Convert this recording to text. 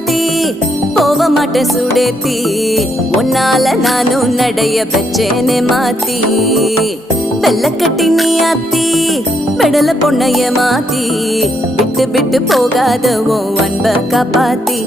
சாத்தி போக மாட்டேன் சுடேத்தி உன்னால நானும் நடைய பெச்சேனே மாத்தி வெள்ளக்கட்டி நீ ஆத்தி பெடல பொண்ணைய மாத்தி விட்டு விட்டு போகாத உன் அன்ப காப்பாத்தி